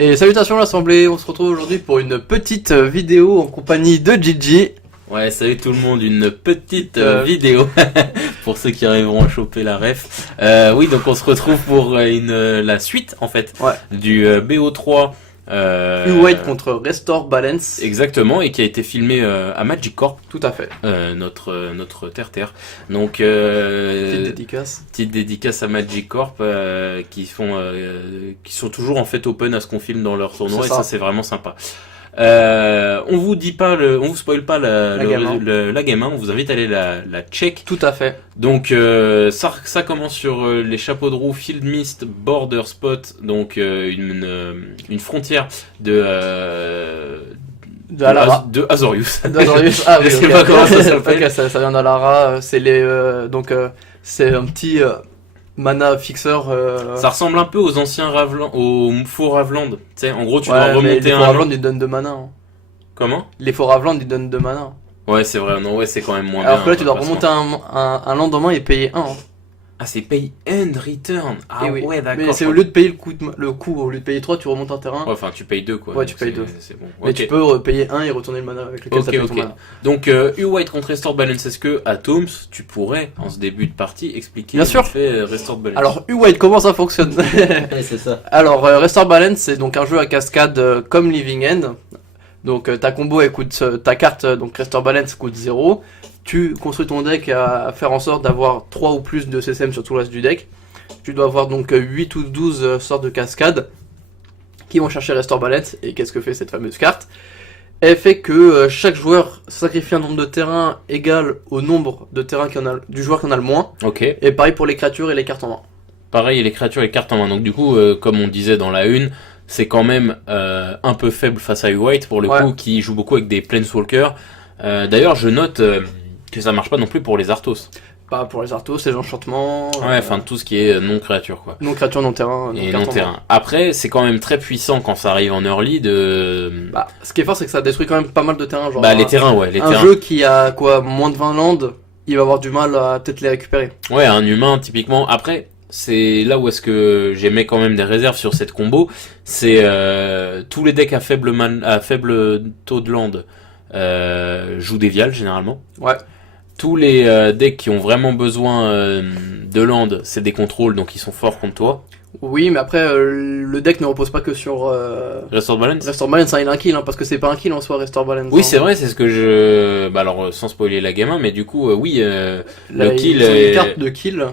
Et salutations l'assemblée, on se retrouve aujourd'hui pour une petite vidéo en compagnie de Gigi. Ouais, salut tout le monde, une petite vidéo pour ceux qui arriveront à choper la ref. Oui, donc on se retrouve pour la suite en fait du BO3. U-White contre Restore Balance. Exactement, et qui a été filmé à Magic Corp. Tout à fait. Notre terre-terre. Donc petite dédicace à Magic Corp qui sont toujours en fait open à ce qu'on filme dans leur tournoi, et ça c'est vraiment sympa. On vous spoil pas la game 1, on vous invite à aller la check. Tout à fait. Donc ça commence sur les chapeaux de roue Field Mist Border Spot, donc une frontière de Azorius. D'Azorius. Ah oui, je sais pas comment ça s'appelle. Okay, ça vient d'Alara, c'est c'est un petit mana fixeur. Ça ressemble un peu aux anciens aux faux Ravland. Tu sais, en gros, tu dois remonter les faux Ravland ils donnent de mana. Hein. Comment? Les faux Ravland ils donnent de mana. Ouais, c'est vrai. Non, ouais, c'est quand même moins bien. Alors que là, tu dois remonter un lendemain et payer 1. Hein. Ah, c'est pay and return. Ah oui. Ouais, d'accord. Mais c'est au lieu de payer le coût, au lieu de payer 3, tu remontes un terrain. Ouais, enfin, tu payes 2 quoi. Ouais, tu payes 2. C'est bon. Mais tu peux payer 1 et retourner le mana avec lequel ça paye ton mana. Donc, U-White contre Restore Balance, est-ce que, Atoms, tu pourrais, en ce début de partie, expliquer Bien sûr. fait Restore Balance? Alors, U-White, comment ça fonctionne? Ouais, c'est ça. Alors, Restore Balance, c'est donc un jeu à cascade comme Living End. Donc, ta combo, elle coûte, ta carte, donc Restore Balance, coûte 0. Tu construis ton deck à faire en sorte d'avoir 3 ou plus de CCM sur tout le reste du deck. Tu dois avoir donc 8 ou 12 sortes de cascades qui vont chercher Restore Balance. Et qu'est-ce que fait cette fameuse carte? Elle fait que chaque joueur sacrifie un nombre de terrains égal au nombre de terrains du joueur qui en a le moins. Ok. Et pareil pour les créatures et les cartes en main. Pareil, et les créatures et les cartes en main. Donc du coup, comme on disait dans la une, c'est quand même un peu faible face à U-White pour le coup, qui joue beaucoup avec des Planeswalkers. D'ailleurs, je note que ça marche pas non plus pour les Arthos. Pas pour les Arthos, les enchantements. Ouais, enfin tout ce qui est non-créature quoi. Non-créature, non-terrain. Et non-terrain. Après, c'est quand même très puissant quand ça arrive en early de... Bah, ce qui est fort, c'est que ça détruit quand même pas mal de terrains. Genre, les terrains, ouais. Un jeu qui a quoi, moins de 20 landes, il va avoir du mal à peut-être les récupérer. Ouais, un humain, typiquement. Après, c'est là où est-ce que j'émets quand même des réserves sur cette combo. C'est tous les decks à faible taux de land jouent des vials, généralement. Ouais. Tous les decks qui ont vraiment besoin de land, c'est des contrôles, donc ils sont forts contre toi. Oui, mais après, le deck ne repose pas que sur... Restore Balance. Restore Balance, il a un kill, hein, parce que c'est pas un kill en soi, Restore Balance. Oui, c'est vrai, c'est ce que je... Bah alors, sans spoiler la game 1, mais du coup, oui, le kill... C'est une carte de kill,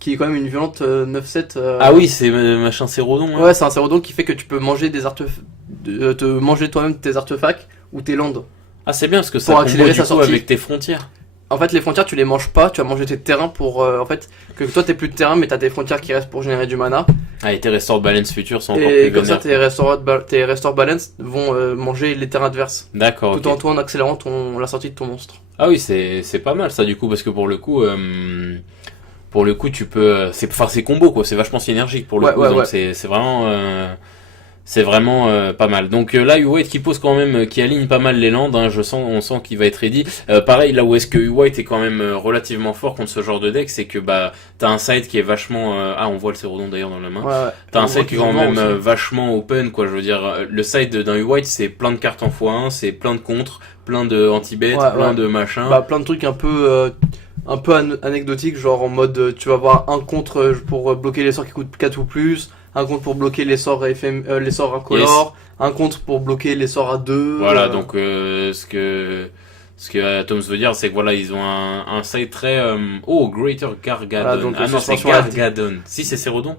qui est quand même une violente 9-7. Ah oui, c'est machin Cérodon. Hein. Ouais, c'est un Cérodon qui fait que tu peux manger te manger toi-même tes artefacts ou tes landes. Ah, c'est bien, parce que ça accélérer sa sortie avec tes frontières. En fait, les frontières, tu les manges pas, tu vas manger tes terrains pour... en fait, que toi, t'aies plus de terrain, mais t'as tes frontières qui restent pour générer du mana. Ah, et tes Restore Balance futurs sont encore plus vénères. Et comme ça, tes Restore Balance vont manger les terrains adverses. D'accord, tout en toi en accélérant la sortie de ton monstre. Ah oui, c'est pas mal ça, du coup, parce que pour le coup, tu peux... c'est combo, quoi, c'est vachement synergique pour le coup, donc c'est vraiment... C'est vraiment pas mal. Donc là, U-White qui pose quand même, qui aligne pas mal les landes, hein, on sent qu'il va être ready. Pareil, là où est-ce que U-White est quand même relativement fort contre ce genre de deck, c'est que bah t'as un side qui est vachement... on voit le Cérodon d'ailleurs dans la main. Ouais. T'as un side qui est quand même vachement open, quoi. Je veux dire, le side d'un U-White, c'est plein de cartes en x1, c'est plein de contres, plein de anti-bet, plein de machins. Bah plein de trucs un peu anecdotiques, genre en mode tu vas avoir un contre pour bloquer les sorts qui coûtent 4 ou plus, un contre pour bloquer les sorts les sorts incolores, un contre pour bloquer les sorts à 2. Voilà, donc ce que Atoms veut dire, c'est que voilà, ils ont un side très Greater Gargadon. Voilà, non, c'est Gargadon. Si, c'est Cérodon.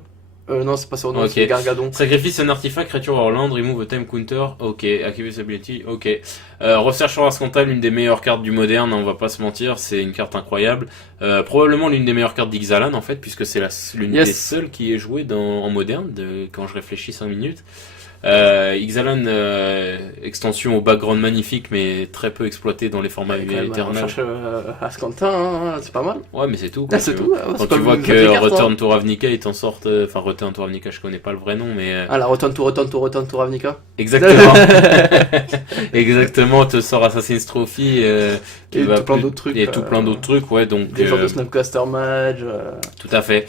Non, c'est pas Cérodon, c'est Gargadon. Sacrifice un artefact, creature or land, remove a time counter. Ok, activate ability. Ok. Recherche sur Ascantal, l'une des meilleures cartes du moderne, on va pas se mentir, c'est une carte incroyable. Probablement l'une des meilleures cartes d'Ixalan en fait, puisque c'est l'une des seules qui est jouée en moderne, quand je réfléchis 5 minutes. Ixalan, extension au background magnifique, mais très peu exploité dans les formats éternels. On cherche Ascantal, hein, c'est pas mal. Ouais, mais c'est tout. C'est tout. Quand tu vois que Return to Ravnica, ils t'en sortent. Enfin, Return to Ravnica, je connais pas le vrai nom, mais. Ah, la Return to Ravnica. Exactement. Exactement, te sort Assassin's Trophy. Et tout plein d'autres trucs. Et tout plein d'autres trucs, ouais, donc. Des genres de Snapcaster Mage. Tout à fait.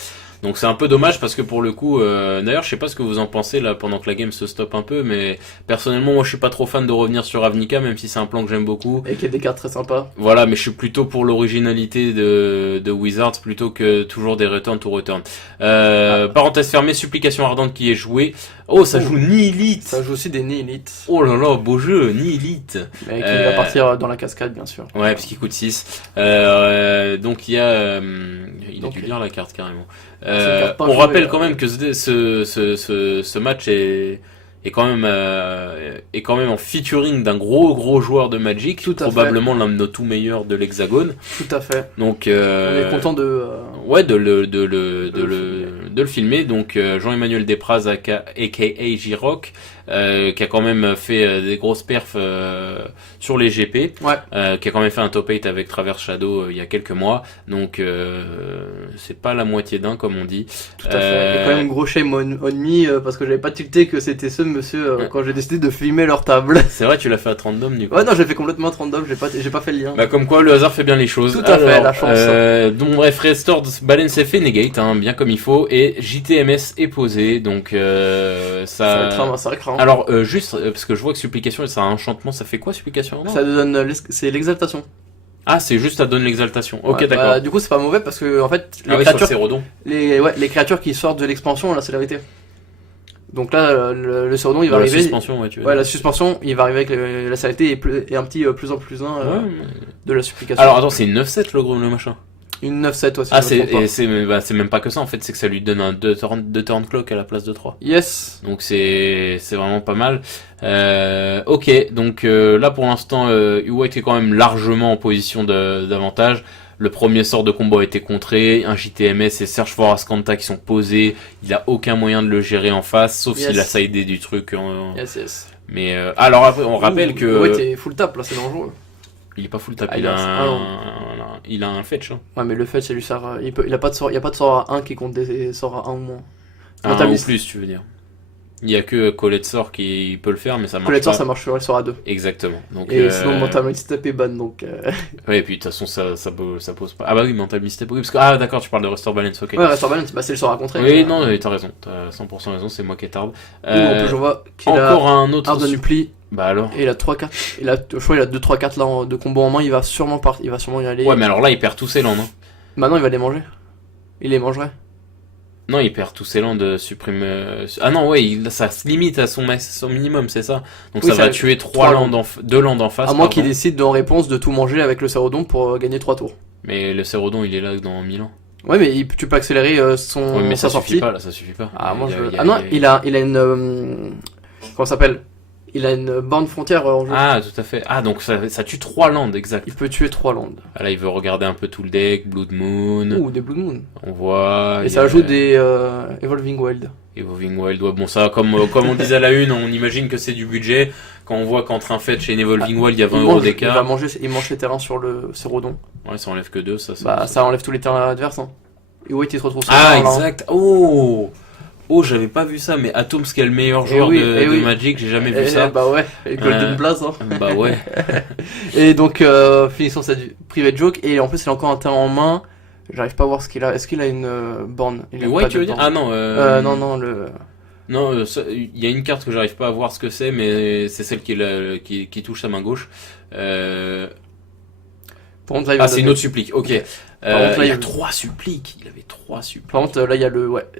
Donc c'est un peu dommage parce que pour le coup, d'ailleurs je sais pas ce que vous en pensez là pendant que la game se stoppe un peu, mais personnellement moi je suis pas trop fan de revenir sur Ravnica même si c'est un plan que j'aime beaucoup. Et qu'il y a des cartes très sympas. Voilà, mais je suis plutôt pour l'originalité de Wizards plutôt que toujours des return to return. Parenthèse fermée, supplication ardente qui est jouée. Oh, ça joue Nihilite. Ça joue aussi des Nihilites. Oh là là, beau jeu, Nihilite. Mais qui va partir dans la cascade, bien sûr. Ouais, parce qu'il coûte 6. Donc il y a... il a dû lire la carte carrément. On rappelle quand même que ce match est quand même en featuring d'un gros joueur de Magic, probablement l'un de nos tout meilleurs de l'Hexagone. Tout à fait. Donc on est content de le filmer. Donc Jean-Emmanuel Despraz aka J-Rock, qui a quand même fait des grosses perfs sur les GP, qui a quand même fait un top 8 avec Traverse Shadow il y a quelques mois. Donc c'est pas la moitié d'un comme on dit. Tout à fait. Il y a quand même gros shame on me parce que j'avais pas tilté que c'était ce monsieur quand j'ai décidé de filmer leur table. C'est vrai, tu l'as fait à random du coup. Ouais, non, j'ai fait complètement random, j'ai pas fait le lien. Bah comme quoi le hasard fait bien les choses. Tout à fait, la chance. Donc bref, Restored Balance est fait negate, bien comme il faut, et JTMS est posé, donc ça va craindre. Alors juste parce que je vois que supplication c'est un enchantement, ça fait quoi supplication? Ça donne c'est l'exaltation. Ah, c'est juste ça donne l'exaltation. Ok, d'accord. Bah, du coup, c'est pas mauvais parce que en fait les créatures qui sortent de l'expansion ont la célérité. Donc là, le Cérodon il va arriver. La suspension, ouais, tu veux dire. La suspension, il va arriver avec la célérité et un petit plus en plus 1 de la supplication. Alors attends, c'est une 9-7 le machin. Une 9-7 aussi. Ah, c'est même pas que ça en fait, c'est que ça lui donne un 2 turn clock à la place de 3. Yes. Donc c'est vraiment pas mal. Ok, donc là pour l'instant, White est quand même largement en position d'avantage. Le premier sort de combo a été contré, un JTMS et Search for Ascanta qui sont posés, il a aucun moyen de le gérer en face, sauf s'il a sidé du truc. Yes. Mais alors après, on rappelle que... Ouais, t'es full tap là, c'est dangereux. Il est pas full tap, il a un fetch. Ouais, mais le fetch, ça lui sert... il a pas de sort à 1 qui compte des sorts à 1 ou moins. Un ou plus, tu veux dire. Il y a que Colette Sort qui peut le faire, mais ça marche Colette pas. Sort, ça marche sur le sort à 2. Exactement. Donc, et sinon, Mental Misstep est ban, donc... Ouais, et puis de toute façon, ça pose pas... Ah bah oui, Mental Misstep, oui, parce que... Ah d'accord, tu parles de Restore Balance, ok. Ouais, Restore Balance, bah c'est le sort à contrer. Oui, non, t'as raison, t'as 100% raison, c'est moi qui ai tarde. En plus, je vois qu'il encore un autre... Art de Nupli. Bah alors. Et il a 3 cartes. Je crois qu'il a 2-3 cartes là de combo en main, il va sûrement y aller. Ouais, mais alors là, il perd tous ses landes. Maintenant, il va les manger. Il les mangerait. Non, il perd tous ses landes, supprime... Ah non, ouais, ça se limite à son minimum, c'est ça. Donc oui, ça va tuer 2 landes en face. À moins qu'il décide en réponse de tout manger avec le Cérodon pour gagner 3 tours. Mais le Cérodon, il est là dans 1000 ans. Ouais, mais tu peux accélérer son... Ouais, mais sa ça sortie. Suffit pas, là, ça suffit pas. Ah, il a une... Comment ça s'appelle? Il a une borne frontière en jeu. Ah, tout à fait. Ah, donc ça tue 3 landes, exact. Il peut tuer 3 landes. Ah, là, il veut regarder un peu tout le deck, Blood Moon. Ouh, des Blood Moon. On voit... Et ça ajoute des Evolving Wild. Evolving Wild, ouais, bon ça, comme on disait à la une, on imagine que c'est du budget. Quand on voit qu'entre un fetch et une Evolving Wild, il y a 20€ d'écart. Il mange les terrains sur le Cérodon. Ouais, ça enlève que 2, ça. Ça enlève tous les terrains adverses. Et oui, tu te retrouves sur exact. Oh, j'avais pas vu ça, mais Atoms qui est le meilleur joueur de Magic, j'ai jamais vu ça. Bah ouais, avec Golden Blast. Bah ouais. Et donc, finissons cette private joke. Et en plus, il a encore un terrain en main. J'arrive pas à voir ce qu'il a. Est-ce qu'il a une borne? Ouais, tu veux dire? Ah non. Non, le... Non, il y a une carte que j'arrive pas à voir ce que c'est, mais c'est celle qui touche sa main gauche. C'est une autre supplique, ok. Il y a 3 suppliques, il avait 3 suppliques. Par contre, là, il y a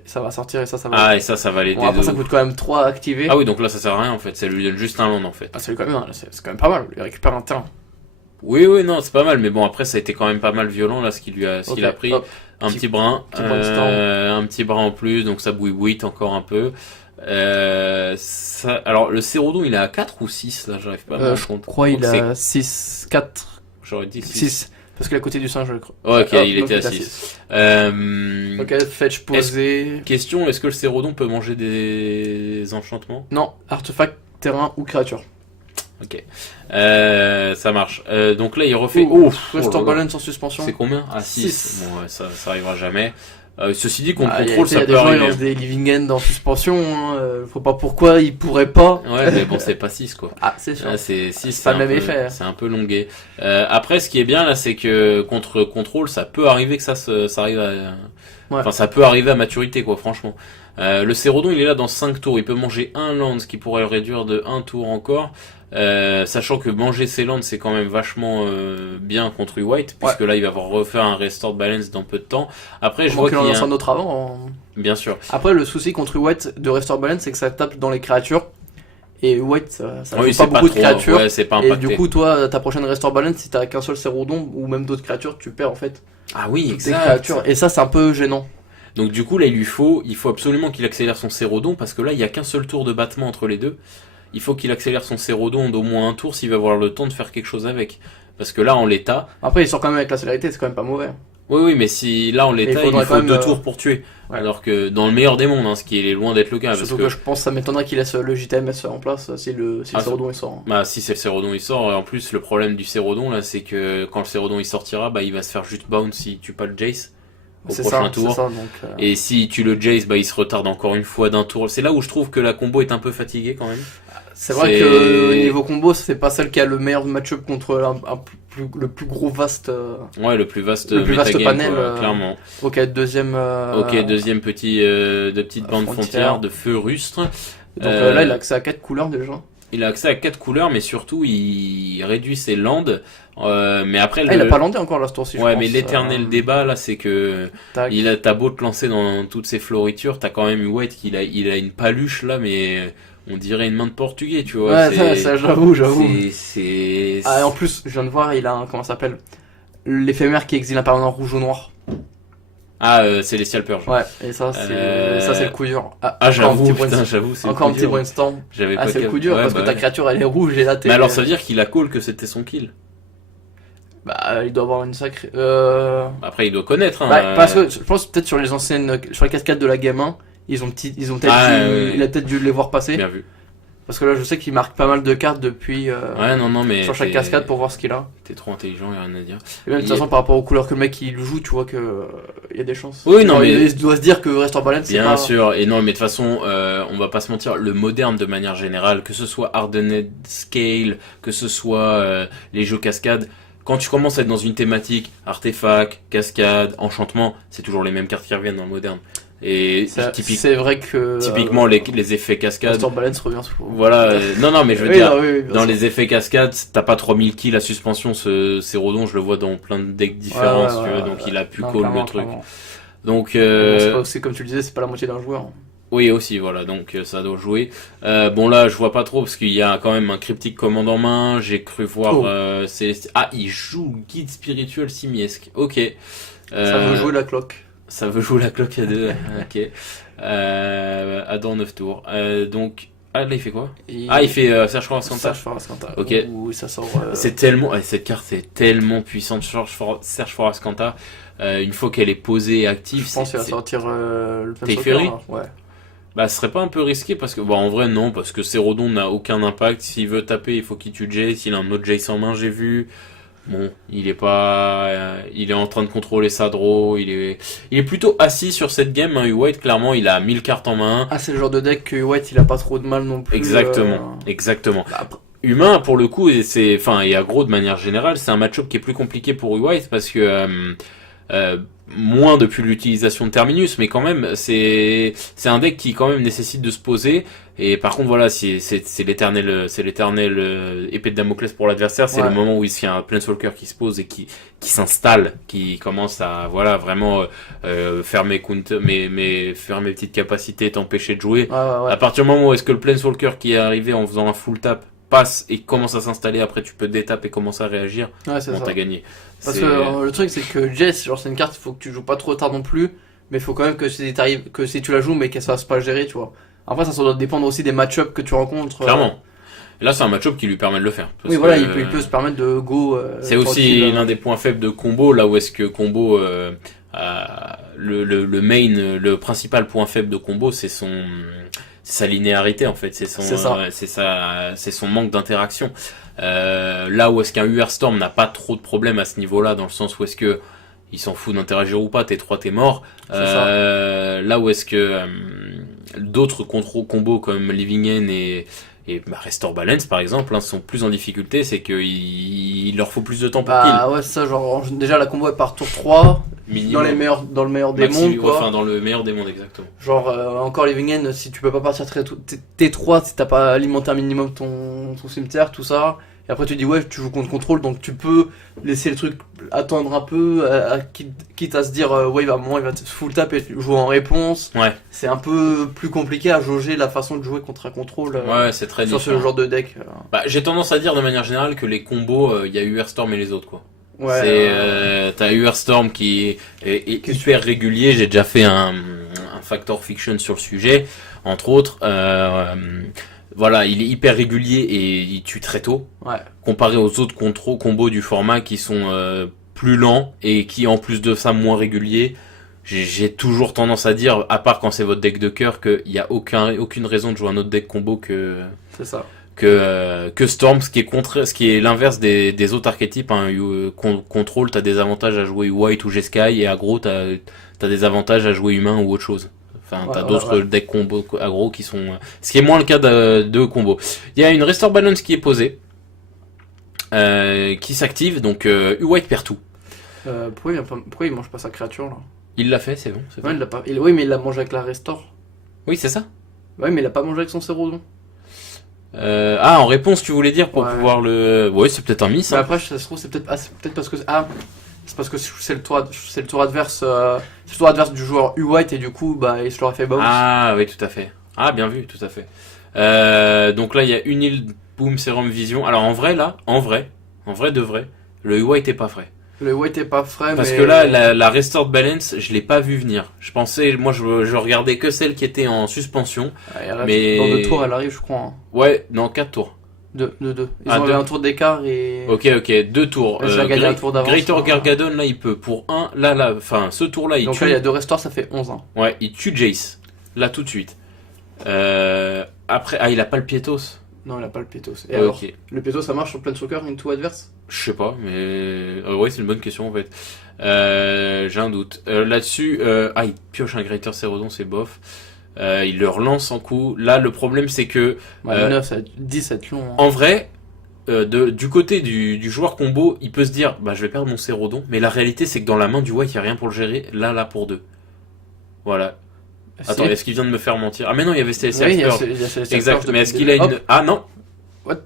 ça va sortir et ça va... Ah, et ça va l'aider. Bon, après, ça coûte quand même 3 à activer. Ah oui, donc là, ça sert à rien, en fait. Ça lui donne juste un land, en fait. Ah, c'est quand même pas mal. Il récupère un terrain. Oui, non, c'est pas mal. Mais bon, après, ça a été quand même pas mal violent, là, ce qu'il a pris. Hop. Un petit brin. Un petit brin en plus, donc ça bouille encore un peu. Alors, le Cérodon, il est à 4 ou 6, là, j'arrive pas à me compte. Je crois il a 6, 4. J'aurais dit 6. Parce qu'à côté du singe, je crois. Ouais, ok, il était à 6. Ok, fetch posé. Question, est-ce que le Cérodon peut manger des enchantements? Non, artefact, terrain ou créature. Ok. Ça marche. Donc là, il refait... Restore Balance en suspension. C'est combien? Ah, 6. Bon, ouais, ça arrivera jamais. Ceci dit, contre contrôle, ça peut arriver. Il y a des gens qui lancent des Living End en suspension. Je vois pas pourquoi ils pourraient pas. Ouais, mais bon, c'est pas 6 quoi. Ah, c'est sûr. C'est 6, c'est pas le même effet. C'est un peu longué. Après, ce qui est bien là, c'est que contre contrôle, ça peut arriver que ça arrive Ouais. Enfin, ça peut arriver à maturité, quoi, franchement. Le Cérodon, il est là dans 5 tours. Il peut manger un land, ce qui pourrait le réduire de 1 tour encore. Sachant que manger ses lands, c'est quand même vachement bien contre White, puisque là, il va refaire un Restored Balance dans peu de temps. Après, je vois qu'il y a un autre avant. Bien sûr. Après, le souci contre White de Restore Balance, c'est que ça tape dans les créatures. Et White, ça Oui, joue pas beaucoup de créatures. Ouais, c'est pas et impacté. du coup, toi, ta prochaine Restore Balance, si t'as qu'un seul Cérodon ou même d'autres créatures, tu perds en fait Ah oui, toutes tes exact. créatures. Et ça, c'est un peu gênant. Donc du coup, là, il faut absolument qu'il accélère son Cérodon, parce que là, il y a qu'un seul tour de battement entre les deux. Il faut qu'il accélère son Cérodon d'au moins un tour s'il va avoir le temps de faire quelque chose avec. Parce que là, en l'état... Après, il sort quand même avec la célérité, c'est quand même pas mauvais. Oui, mais si là, en l'état, il lui faudrait faut quand même, 2 tours pour tuer. Ouais. Alors que dans le meilleur des mondes, hein, ce qui est loin d'être le cas. Surtout parce que je pense que ça m'étonnerait qu'il laisse le JTMS en place si le Cérodon il sort. Bah, si c'est le Cérodon il sort, et en plus, le problème du Cérodon, là, c'est que quand le Cérodon il sortira, bah, il va se faire juste bounce si tu pas le Jace au C'est prochain ça, tour. c'est ça, donc, Et si tu le Jace, bah, il se retarde encore une fois d'un tour. C'est là où je trouve que la combo est un peu fatiguée quand même. c'est vrai que niveau combo, c'est pas celle qui a le meilleur match-up contre le plus gros vaste. Ouais, le plus vaste vaste panel, quoi, clairement. Ok, deuxième. Ok, deuxième de petite bande frontière de feu rustre. Donc là, il a accès à 4 couleurs déjà. Il a accès à 4 couleurs, mais surtout, il réduit ses landes. Mais après, il a pas landé encore là ce tour-ci. Ouais, je mais pense. l'éternel débat là, c'est que t'as beau te lancer dans toutes ces floritures, t'as quand même eu White il a une paluche là, mais on dirait une main de portugais, tu vois. Ouais, ça j'avoue. Ah, en plus, je viens de voir, il a un, comment ça s'appelle, l'éphémère qui exile un permanent rouge ou noir. Celestial Purge. Ouais, et ça c'est le coup dur. J'avoue, putain, j'avoue, c'est encore un petit brainstorm. C'est le coup dur parce que ta créature elle est rouge et là t'es. Mais alors ça veut dire qu'il a call que c'était son kill. Bah, il doit avoir une sacrée. Après, il doit connaître. Hein, parce que je pense peut-être sur les cascades de la gamme 1, ils ont peut-être il a peut-être dû les voir passer. Bien vu. Parce que là, je sais qu'il marque pas mal de cartes depuis. Mais sur chaque cascade pour voir ce qu'il a. T'es trop intelligent, y'a rien à dire. Et même de toute façon, par rapport aux couleurs que le mec il joue, tu vois que il y a des chances. Oui, non, mais il doit se dire que Restore Balance, c'est pas. Bien sûr, et non, mais de toute façon, on va pas se mentir, le moderne de manière générale, que ce soit Hardened Scale, que ce soit les jeux cascades, quand tu commences à être dans une thématique, artefact, cascade, enchantement, c'est toujours les mêmes cartes qui reviennent dans le moderne. Et c'est vrai que typiquement les effets cascades. Restore Balance revient souvent. Voilà, non, mais je veux dire, dans sûr. les effets cascades, t'as pas 3000 kills à suspension, ce Cérodon, je le vois dans plein de decks différents, tu vois, donc il a pu call le truc. Clairement. Donc, c'est comme tu le disais, c'est pas la moitié d'un joueur. Oui, aussi, voilà, donc ça doit jouer. Bon, là, je vois pas trop, parce qu'il y a quand même un cryptique commande en main, j'ai cru voir il joue Guide spirituel simiesque, ok. Ça veut jouer la cloque. Ça veut jouer la cloque à 2, ok. Dans 9 tours. Donc, là, il fait quoi? Il fait Search for Ascanta. Ok. Ça sort. C'est tellement, cette carte est tellement puissante, Search for Ascanta. Une fois qu'elle est posée et active, je pense qu'il va sortir le Teferi. Ouais. Bah, ce serait pas un peu risqué parce que, en vrai, non, parce que Cérodon n'a aucun impact. S'il veut taper, il faut qu'il tue Jace. Il a un autre Jace en main, j'ai vu. Bon, il est en train de contrôler sa draw. Il est plutôt assis sur cette game, hein, White. Clairement, il a 1000 cartes en main. C'est le genre de deck que White, il a pas trop de mal non plus. Exactement. Humain, pour le coup, et aggro de manière générale, c'est un match-up qui est plus compliqué pour White parce que, moins depuis l'utilisation de Terminus, mais quand même c'est un deck qui quand même nécessite de se poser. Et par contre voilà, c'est l'éternel épée de Damoclès pour l'adversaire. C'est le moment où il y a un Planeswalker qui se pose et qui s'installe, qui commence à vraiment faire mes petites capacités, t'empêcher de jouer. À partir du moment où est-ce que le Planeswalker qui est arrivé en faisant un full tap passe et commence à s'installer, après tu peux détaper et commencer à réagir, t'as gagné. Parce que le truc c'est que Jess, c'est une carte, il faut que tu joues pas trop tard non plus, mais il faut quand même que si tu la joues mais qu'elle se fasse pas gérer, tu vois. Après ça doit dépendre aussi des match-ups que tu rencontres. Clairement. Là c'est un match-up qui lui permet de le faire. Il peut se permettre de go. C'est aussi l'un des points faibles de Combo, là où est-ce que Combo le main, le principal point faible de Combo, c'est sa linéarité en fait, c'est son manque d'interaction. Là où est-ce qu'un UR Storm n'a pas trop de problème à ce niveau-là, dans le sens où est-ce que il s'en fout d'interagir ou pas, t'es 3, t'es mort. Là où est-ce que d'autres combos comme Living End et Restore Balance par exemple sont plus en difficulté, c'est qu'il leur faut plus de temps pour kill. Déjà la combo elle part tour 3, minimum. Dans le meilleur des mondes, quoi. Enfin, dans le meilleur des mondes, exactement. Genre, encore Living End, si tu peux pas partir T3, si t'as pas alimenté un minimum ton cimetière, tout ça. Et après, tu dis, ouais, tu joues contre contrôle, donc tu peux laisser le truc attendre un peu, quitte à se dire, ouais, il va te full tap et jouer en réponse. Ouais. C'est un peu plus compliqué à jauger la façon de jouer contre un contrôle Ouais, c'est très sur différent. ce genre de deck. Bah, j'ai tendance à dire de manière générale que les combos, il y a Uerstorm et les autres, quoi. Ouais. T'as Uerstorm qui est hyper régulier. J'ai déjà fait un Factor Fiction sur le sujet, entre autres. Voilà, il est hyper régulier et il tue très tôt. Ouais. Comparé aux autres combos du format qui sont plus lents et qui en plus de ça moins réguliers. J'ai toujours tendance à dire, à part quand c'est votre deck de cœur, qu'il n'y a aucune raison de jouer un autre deck combo que Storm, ce qui est l'inverse des autres archétypes. Hein. Control, t'as des avantages à jouer White ou Jeskai, et aggro, t'as des avantages à jouer humain ou autre chose. Enfin, t'as d'autres decks combo aggro qui sont... Ce qui est moins le cas de combo. Il y a une Restore Balance qui est posée, qui s'active, donc White perd tout. Pourquoi il mange pas sa créature, là? Il l'a fait, c'est bon. Ouais, il l'a pas... Oui, mais il l'a mangé avec la Restore. Oui, c'est ça. Ouais, mais il l'a pas mangé avec son Cérodon. En réponse, tu voulais dire, pour pouvoir le... Ouais, c'est peut-être un miss. Mais après, ça se trouve, c'est peut-être parce que... c'est parce que c'est le tour adverse... c'est le tour adverse du joueur U-White, et du coup, bah, il se l'aurait fait bounce. Ah, oui, tout à fait. Ah, bien vu, tout à fait. Donc là, il y a une île, boom, sérum, vision. Alors, en vrai, de vrai, le U-White est pas frais. Le White est pas frais, parce que là, la Restored Balance, je l'ai pas vu venir. Je pensais, moi, je regardais que celle qui était en suspension. Mais... Dans 2 tours, elle arrive, je crois. Hein. Ouais, dans 4 tours. 2. Ils ont un tour d'écart et... Ok, 2 tours. Un tour d'avance. Greater Gargadon, là, il peut. Pour 1, enfin, ce tour-là, il donc tue. Donc là, il y a 2 restores, ça fait 11. Hein. Ouais, il tue Jace. Là, tout de suite. Après, il a pas le Piétos. Non, il a pas le Piétos. Et alors, le Piétos, ça marche sur Planeswalker into adverse? Je sais pas, mais... ouais, c'est une bonne question, en fait. J'ai un doute. Là-dessus, il pioche un Greater Cérodon, c'est bof. Il le relance en coup. Là, le problème, c'est que... 9, 10, ça va être long. Hein. En vrai, du côté du joueur combo, il peut se dire, je vais perdre mon Cérodon. Mais la réalité, c'est que dans la main du White, il n'y a rien pour le gérer. Là, pour 2. Voilà. Attends, est-ce qu'il vient de me faire mentir? Ah, mais non, il y avait Celestial Purge. Exact, mais est-ce qu'il a une... Ah, non. What?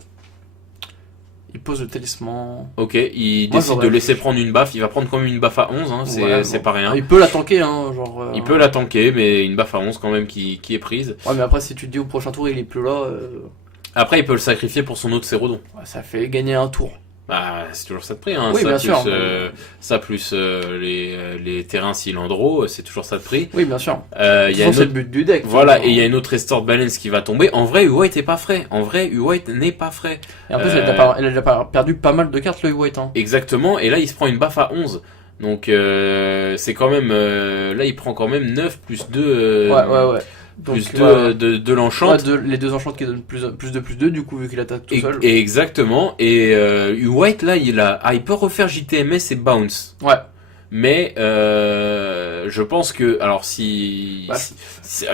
Il pose le talisman. Ok, il décide de laisser prendre une baffe. Il va prendre quand même une baffe à 11, hein, c'est pas rien. Il peut la tanker, hein, genre... Il peut la tanker, mais une baffe à 11 quand même qui est prise. Ouais, mais après, si tu te dis au prochain tour, il est plus là... Après, il peut le sacrifier pour son autre Cérodon. Ouais, ça fait gagner un tour. C'est toujours ça de prix, hein. Oui, ça, bien plus, sûr. Ça plus les terrains cylindro, c'est toujours ça de prix. Oui, bien sûr. C'est le but du deck. Voilà, et il y a une autre Restored Balance qui va tomber. En vrai, U-White n'est pas frais. n'est pas frais. Et en plus, elle a déjà perdu pas mal de cartes, le U-White. Hein. Exactement, et là, il se prend une baffe à 11. Donc, c'est quand même... là, il prend quand même 9 plus 2... Ouais. Donc, plus 2 de l'enchant. Les 2 enchantes qui donnent plus 2, du coup, vu qu'il attaque tout seul. Exactement. Et White, là, il peut refaire JTMS et Bounce. Ouais. Mais je pense que... Alors,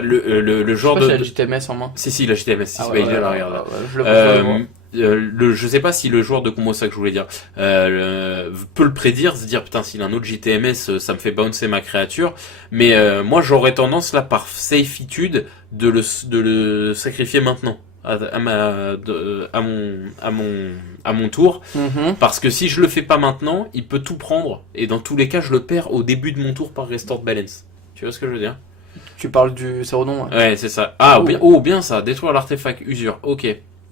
le genre de... Je sais pas s'il a JTMS en main. Si, il a JTMS. Il est à l'arrière, là. Je le vois. Je sais pas si le joueur de combo, ça que je voulais dire, peut le prédire, se dire putain, s'il a un autre JTMS, ça me fait bouncer ma créature. Mais moi, j'aurais tendance là, par safeitude, de le sacrifier maintenant à mon tour, parce que si je le fais pas maintenant, il peut tout prendre et dans tous les cas, je le perds au début de mon tour par Restored Balance. Tu vois ce que je veux dire? Tu parles du Cérodon. Ouais, c'est ça. Bien ça, détruire l'artefact usure.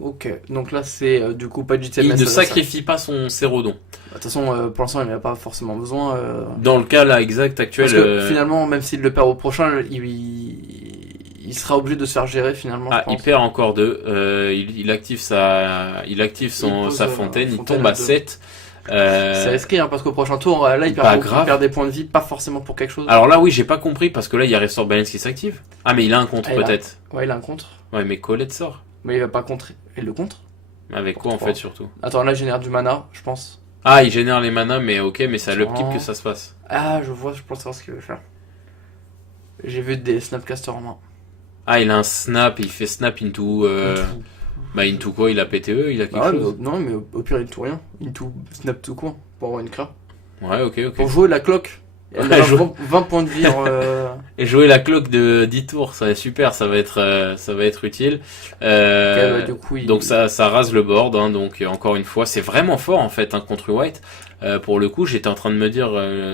Ok, donc là c'est du coup pas de JTMS. Il ne sacrifie pas son Cérodon. De toute façon, pour l'instant, il n'y en a pas forcément besoin. Dans le cas là exact actuel. Parce que finalement, même s'il le perd au prochain, il sera obligé de se faire gérer finalement. Il perd encore 2. Il active sa fontaine, il tombe à 7. C'est risqué hein, parce qu'au prochain tour, là il perd des points de vie, pas forcément pour quelque chose. Alors là, oui, j'ai pas compris parce que là il y a Restore Balance qui s'active. Ah, mais il a un contre peut-être. Ouais, il a un contre. Ouais, mais Colette sort. Mais il va pas contrer. Il le contre? Avec quoi en fait surtout? Attends, là il génère du mana, je pense. Ah, il génère les manas, mais ok, mais c'est à l'upkeep que ça se passe. Ah, je pense savoir ce qu'il veut faire. J'ai vu des Snapcasters en main. Ah, il a un snap, il fait snap into. Into quoi? Il a PTE, il a quelque chose? Non, mais au pire, into rien. Into snap tout court pour avoir une cra. Ouais, ok. Pour jouer la cloque Elle a 20 points de vie. Et jouer la cloque de 10 tours, ça va être super, ça va être utile. Du coup, donc ça rase le board, hein, donc encore une fois, c'est vraiment fort en fait, hein, contre White. Pour le coup, j'étais en train de me dire...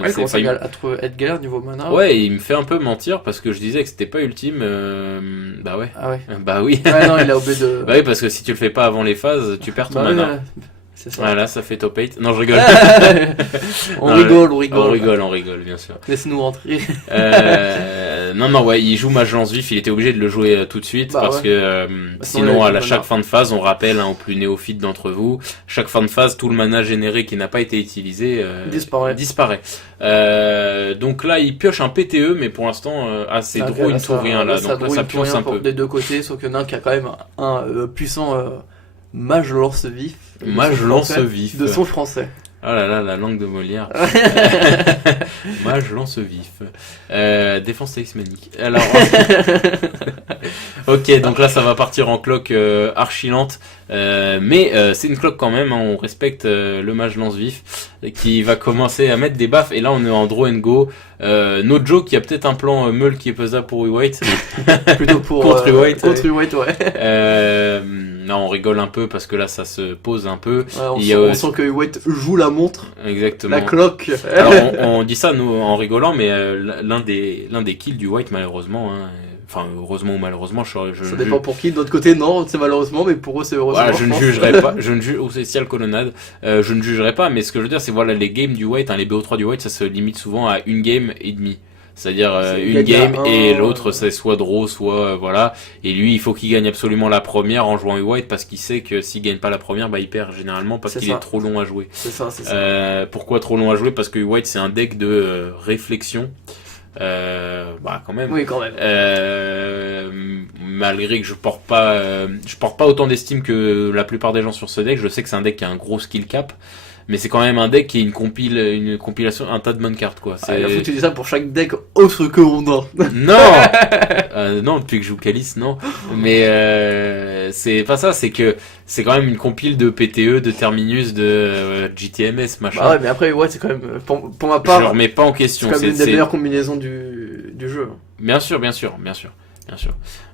il commence à être galère niveau mana. Ouais, il me fait un peu mentir parce que je disais que c'était pas ultime. Bah ouais. Ah ouais. Bah oui. Ouais, non, il a obé de... Bah oui, parce que si tu le fais pas avant les phases, tu perds ton mana. Ouais. C'est ça. Voilà, ça fait top 8. Non, je rigole. On rigole, bien sûr. Laisse-nous rentrer. Non, ouais, il joue Mage Lance Vif, il était obligé de le jouer tout de suite parce que sinon, à chaque fin de phase, on rappelle aux plus néophytes d'entre vous, chaque fin de phase, tout le mana généré qui n'a pas été utilisé disparaît. Donc là, il pioche un PTE, mais pour l'instant, c'est draw into rien là. Donc là, ça pionce un peu. Des deux côtés, sauf qu'il y en a un qui a quand même un puissant Mage Lance Vif. Mage Lance Vif. De son français. Oh là là, la langue de Molière. Mage Lance Vif. Défense talismanique. Alors, ok, donc là ça va partir en cloque archi-lente. Mais c'est une cloque quand même, hein, on respecte le Mage Lance Vif qui va commencer à mettre des baffes. Et là on est en draw and go. No joke, il y a peut-être un plan Meul qui est pesable pour White. Plutôt pour contre White. Contre White, ouais. Non, on rigole un peu parce que là ça se pose un peu. Ouais, on sent que White joue la montre. Exactement. La cloque. Alors on dit ça nous en rigolant, mais l'un des kills du White malheureusement. Hein, enfin, heureusement ou malheureusement, ça dépend pour qui. De notre côté, non, c'est malheureusement, mais pour eux, c'est heureusement. Voilà, je ne jugerai pas. C'est ciel colonnade. Je ne jugerai pas, mais ce que je veux dire, c'est voilà, les games du White, hein, les BO3 du White, ça se limite souvent à une game et demie. C'est-à-dire une game et l'autre c'est soit draw, soit voilà. Et lui, il faut qu'il gagne absolument la première en jouant White parce qu'il sait que s'il gagne pas la première, bah il perd généralement parce qu'il est trop long à jouer. C'est ça. Pourquoi trop long à jouer? Parce que White c'est un deck de réflexion. Bah quand même. Oui, quand même. Malgré que je porte pas autant d'estime que la plupart des gens sur ce deck, je sais que c'est un deck qui a un gros skill cap. Mais c'est quand même un deck qui est une compilation, un tas de bonnes cartes, quoi. Il faut utiliser ça pour chaque deck autre que Rondin. Non! Non, depuis que je joue Calice, non. Mais, c'est pas ça, c'est que c'est quand même une compile de PTE, de Terminus, de GTMS, machin. Bah ouais, mais après, ouais, c'est quand même, pour ma part. Je le remets pas en question. C'est quand même une des meilleures combinaisons du jeu. Bien sûr.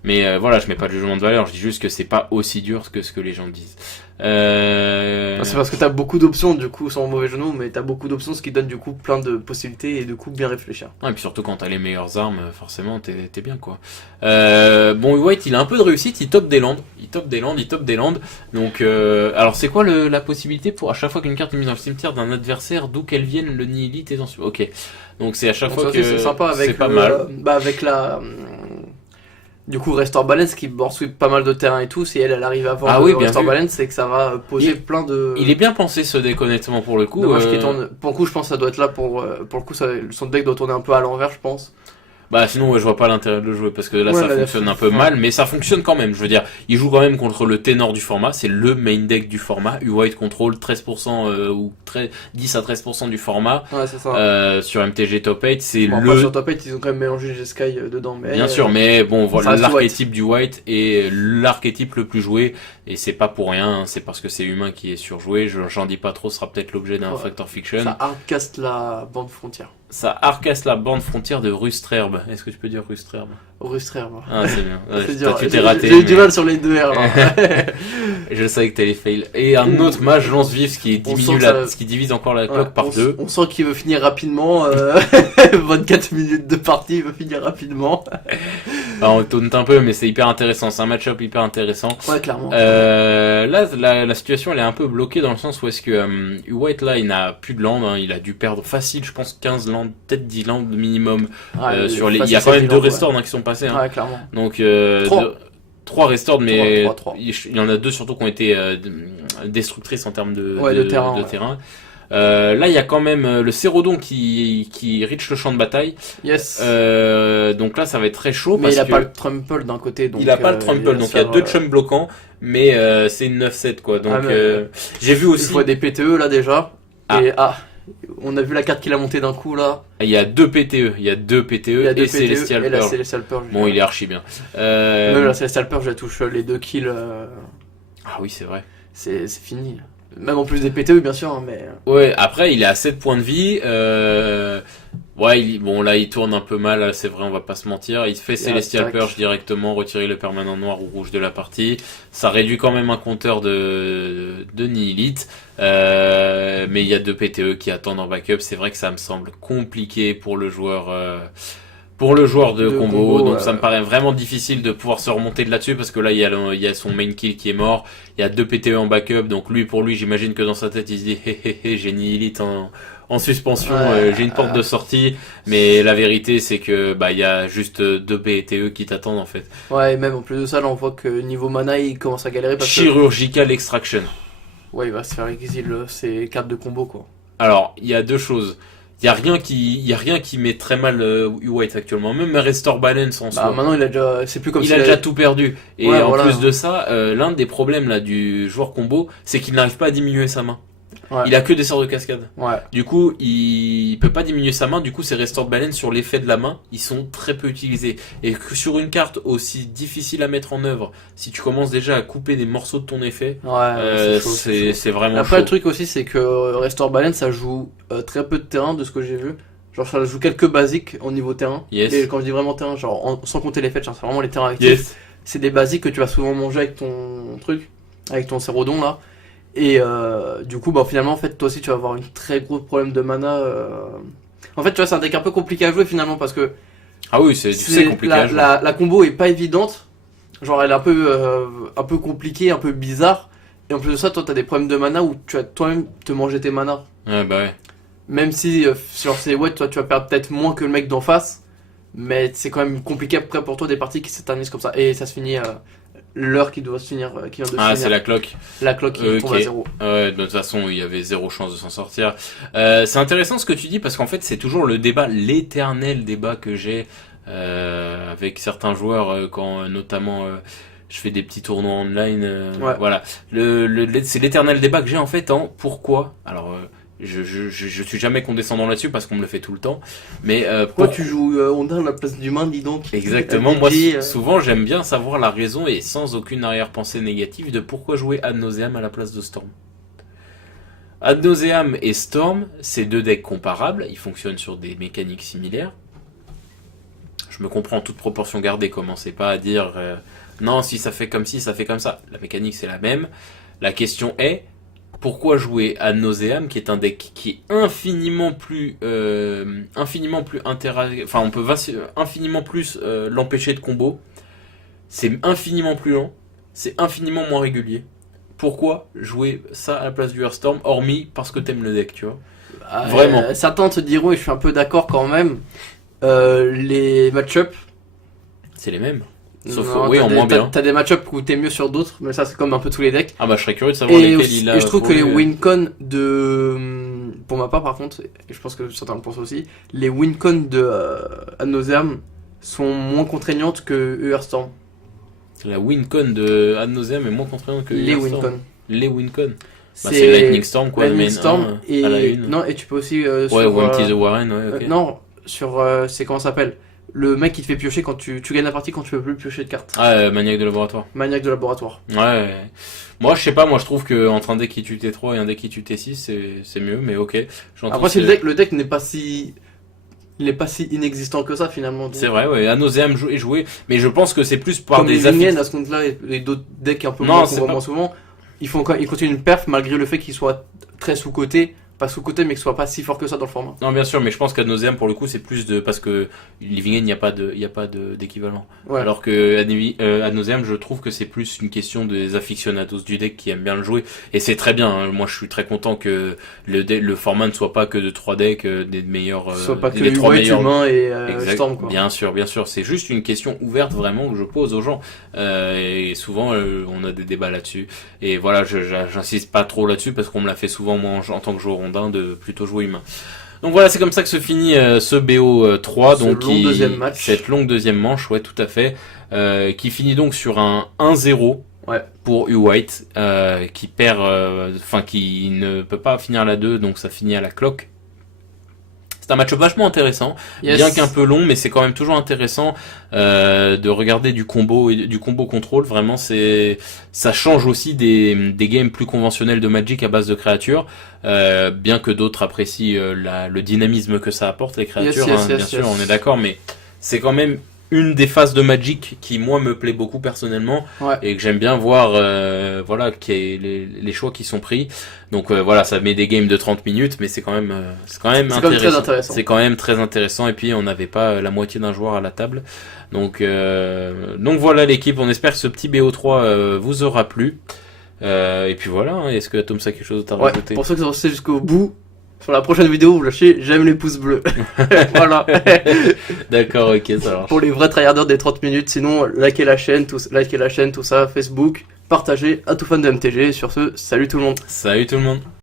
Mais voilà, je mets pas de jugement de valeur, je dis juste que c'est pas aussi dur que ce que les gens disent. C'est parce que t'as beaucoup d'options, du coup, sans mauvais jeu de mots, mais t'as beaucoup d'options, ce qui donne du coup plein de possibilités et du coup bien réfléchir. Et puis surtout quand t'as les meilleures armes, forcément t'es bien, quoi. Bon, White, il a un peu de réussite, il top des landes. Donc, alors c'est quoi la possibilité pour à chaque fois qu'une carte est mise dans le cimetière d'un adversaire, d'où qu'elle vienne, le nihilite est dans ce... Ok. Donc c'est à chaque fois que c'est sympa avec c'est pas mal. Avec la... Du coup, Restore Balance qui board sweep pas mal de terrain et tout, si elle arrive avant Restore Balance, c'est que ça va poser plein de... Il est bien pensé ce deck, honnêtement, pour le coup. Dommage qu'il tourne... Pour le coup, je pense que ça doit être là pour le coup, son deck doit tourner un peu à l'envers, je pense. Bah sinon je vois pas l'intérêt de le jouer parce que là ça fonctionne un peu mal, mais ça fonctionne quand même. Je veux dire, il joue quand même contre le ténor du format, c'est le main deck du format. White contrôle 13% ou 10 à 13% du format. Ouais, c'est ça. Sur MTG Top 8, c'est sur Top 8, ils ont quand même mélangé G-Sky dedans, mais bien sûr, mais bon voilà, l'archétype du White est l'archétype le plus joué et c'est pas pour rien, c'est parce que c'est humain qui est surjoué. J'en dis pas trop, ce sera peut-être l'objet d'un Factor Fiction. Ça hardcast la bande frontière. Ça hardcast la bande frontière de Rustrerb. Est-ce que tu peux dire Rustrerb? Rustrerb. Ah, c'est bien. C'est dur. Tu t'es raté. J'ai eu du mal sur les deux R. Je savais que t'allais fail. Et un autre Mage Lance Vif qui diminue ce qui divise encore la cloque par deux. On sent qu'il veut finir rapidement. 24 minutes de partie, il veut finir rapidement. Alors, on tourne un peu, mais c'est hyper intéressant. C'est un match-up hyper intéressant. Ouais, clairement. Là, la situation, elle est un peu bloquée dans le sens où est-ce que White, là, il n'a plus de land. Hein, il a dû perdre facile, je pense, 15 landes, peut-être 10 landes minimum. Sur les... Il y a quand même 2 restores qui sont passés. Hein. Ouais, clairement. Donc, 3 restores, mais il y en a 2 surtout qui ont été destructrices en termes de terrain. Là, il y a quand même le Cérodon qui reach le champ de bataille. Yes. Donc là, ça va être très chaud. Mais il a pas le Trumple d'un côté. Donc il a pas le Trumple, donc il y a 2 chums bloquants, mais c'est une 9-7 quoi. Donc j'ai vu aussi. Il faut des PTE là déjà. Et on a vu la carte qu'il a montée d'un coup là. Il y a 2 PTE, et Celestial Pearl. Et la Celestial Pearl. Bon, il est archi bien. Même la Celestial Pearl, je la touche les 2 kills. Ah oui, c'est vrai. C'est fini. Même en plus des PTE bien sûr, hein, mais... Ouais, après il est à 7 points de vie. Ouais, bon là il tourne un peu mal, c'est vrai, on va pas se mentir. Il fait Celestial tac. Purge directement, retirer le permanent noir ou rouge de la partie. Ça réduit quand même un compteur de Nihilite. Mais il y a 2 PTE qui attendent en backup. C'est vrai que ça me semble compliqué pour le joueur. Pour le joueur de combo, donc ça me paraît vraiment difficile de pouvoir se remonter de là-dessus parce que là il y a son main kill qui est mort, il y a 2 PTE en backup, donc pour lui j'imagine que dans sa tête il se dit hé hé hé j'ai Nihilite en suspension, j'ai une porte de sortie, mais la vérité c'est que bah il y a juste 2 PTE qui t'attendent en fait. Ouais, et même en plus de ça, là on voit que niveau mana il commence à galérer parce que. Chirurgical Extraction. Ouais, il va se faire exil ses cartes de combo quoi. Alors il y a 2 choses. Il y a rien qui met très mal White actuellement. Même Restore Balance en soi. Maintenant c'est plus comme il a déjà tout perdu. Et ouais, en voilà. plus de ça, l'un des problèmes là du joueur combo, c'est qu'il n'arrive pas à diminuer sa main. Ouais. Il a que des sorts de cascade. Ouais. Du coup, il peut pas diminuer sa main. Du coup, ses Restore Balance sur l'effet de la main, ils sont très peu utilisés. Et que sur une carte aussi difficile à mettre en œuvre, si tu commences déjà à couper des morceaux de ton effet, c'est vraiment Après, chaud. le truc aussi, c'est que Restore Balance, ça joue très peu de terrain de ce que j'ai vu. Genre, ça joue quelques basiques au niveau terrain. Yes. Et quand je dis vraiment terrain, genre sans compter les fêtes, genre, c'est vraiment les terrains actifs. Yes. C'est des basiques que tu vas souvent manger avec ton truc, avec ton Cérodon là. Et du coup, finalement, en fait, toi aussi, tu vas avoir une très gros problème de mana. En fait, tu vois, c'est un deck un peu compliqué à jouer finalement parce que Ah oui, c'est compliqué à jouer. la combo est pas évidente. Genre, elle est un peu compliquée, un peu bizarre. Et en plus de ça, toi, t'as des problèmes de mana où tu vas toi-même te manger tes manas. Ouais, bah ouais. Même si, sur ces ouais, toi, tu vas perdre peut-être moins que le mec d'en face. Mais c'est quand même compliqué après pour toi des parties qui s'éternisent comme ça. Et ça se finit l'heure qui doit se finir. Qui vient de Ah, finir. c'est la cloque. La cloque qui tombe à 0. Ouais, de toute façon, il y avait 0 chance de s'en sortir. C'est intéressant ce que tu dis parce qu'en fait, c'est toujours le débat, l'éternel débat que j'ai avec certains joueurs quand notamment je fais des petits tournois online. Ouais. Voilà, c'est l'éternel débat que j'ai en fait en pourquoi. Alors, je suis jamais condescendant là-dessus parce qu'on me le fait tout le temps. Mais Pourquoi tu joues Ondin à la place d'humain, dis donc. Exactement, moi souvent j'aime bien savoir la raison et sans aucune arrière-pensée négative de pourquoi jouer Ad Nauseam à la place de Storm. Ad Nauseam et Storm, c'est 2 decks comparables, ils fonctionnent sur des mécaniques similaires. Je me comprends, toute proportion gardée, commencez pas à dire non, si ça fait comme ci, ça fait comme ça. La mécanique c'est la même. La question est, pourquoi jouer Ad Nauseam, qui est un deck qui est infiniment plus enfin on peut infiniment plus l'empêcher de combo. C'est infiniment plus lent, c'est infiniment moins régulier. Pourquoi jouer ça à la place du Hearthstorm, hormis parce que t'aimes le deck, tu vois? Vraiment. Certains te diront, et je suis un peu d'accord quand même, les match-up. C'est les mêmes. Sauf non, oui, en moins bien. T'as des match-up où t'es mieux sur d'autres, mais ça c'est comme un peu tous les decks. Ah bah je serais curieux de savoir lesquels il a. Et je trouve que les win-con pour ma part par contre, et je pense que certains le pensent aussi, les win-con de Ad Nauseam sont moins contraignantes que Hearthstorm. La win-con de Ad Nauseam est moins contraignante que les Hearthstorm. win-con. Les win-con. C'est Lightning Storm quoi. Lightning Storm et à la une. Non, et tu peux aussi ouais, Empty the Warren, ouais, ok. non, sur c'est comment ça s'appelle? Le mec qui te fait piocher quand tu gagnes la partie quand tu peux plus piocher de cartes. Ah, Maniaque de laboratoire. Maniaque de laboratoire. Ouais. Moi, je sais pas, moi je trouve que entre un deck qui tue T3 et un deck qui tue T6, c'est mieux, mais ok. Après, le deck n'est pas si. Il est pas si inexistant que ça finalement. C'est vrai, ouais. Ad Nauseam est joué, mais je pense que c'est plus par comme des les Vingen à ce compte-là et d'autres decks un peu moins qu'on voit moins souvent. Ils continuent une perf malgré le fait qu'ils soient très sous-cotés. Pas sous-coté mais que ce soit pas si fort que ça dans le format. Non bien sûr, mais je pense qu'Ad Nauseam pour le coup c'est plus de parce que Living End il n'y a pas d'équivalent. Ouais. Alors que Ad Nauseam je trouve que c'est plus une question des aficionados du deck qui aiment bien le jouer et c'est très bien. Hein. Moi je suis très content que le format ne soit pas que de 3 decks des meilleurs soit pas des que 3 meilleurs humain et Storm quoi. Bien sûr, c'est juste une question ouverte vraiment que je pose aux gens et souvent on a des débats là-dessus et voilà, j'insiste pas trop là-dessus parce qu'on me l'a fait souvent moi en tant que joueur de plutôt jouer humain. Donc voilà, c'est comme ça que se finit ce BO3, donc cette longue deuxième manche, ouais, tout à fait, qui finit donc sur un 1-0 pour U-White, qui perd, qui ne peut pas finir la 2, donc ça finit à la cloque. C'est un match vachement intéressant, Yes. bien qu'un peu long, mais c'est quand même toujours intéressant de regarder du combo et du combo contrôle. Vraiment, ça change aussi des games plus conventionnels de Magic à base de créatures, bien que d'autres apprécient le dynamisme que ça apporte les créatures. Yes, Bien sûr, on est d'accord, mais c'est quand même une des phases de Magic qui moi me plaît beaucoup personnellement Ouais. et que j'aime bien voir voilà qui est les choix qui sont pris. Donc voilà, ça met des games de 30 minutes mais c'est quand même très intéressant. C'est quand même très intéressant et puis on n'avait pas la moitié d'un joueur à la table. Donc voilà l'équipe, on espère que ce petit BO3 vous aura plu. Et puis voilà, hein. Est-ce que Tom a quelque chose à Ouais, rajouter? pour ceux qui sont restés jusqu'au bout, sur la prochaine vidéo, vous lâchez j'aime les pouces bleus. Voilà. D'accord, ok, ça marche. Pour les vrais tryharders des 30 minutes, sinon likez la chaîne, tout ça, Facebook, partagez à tout fan de MTG. Sur ce, salut tout le monde. Salut tout le monde.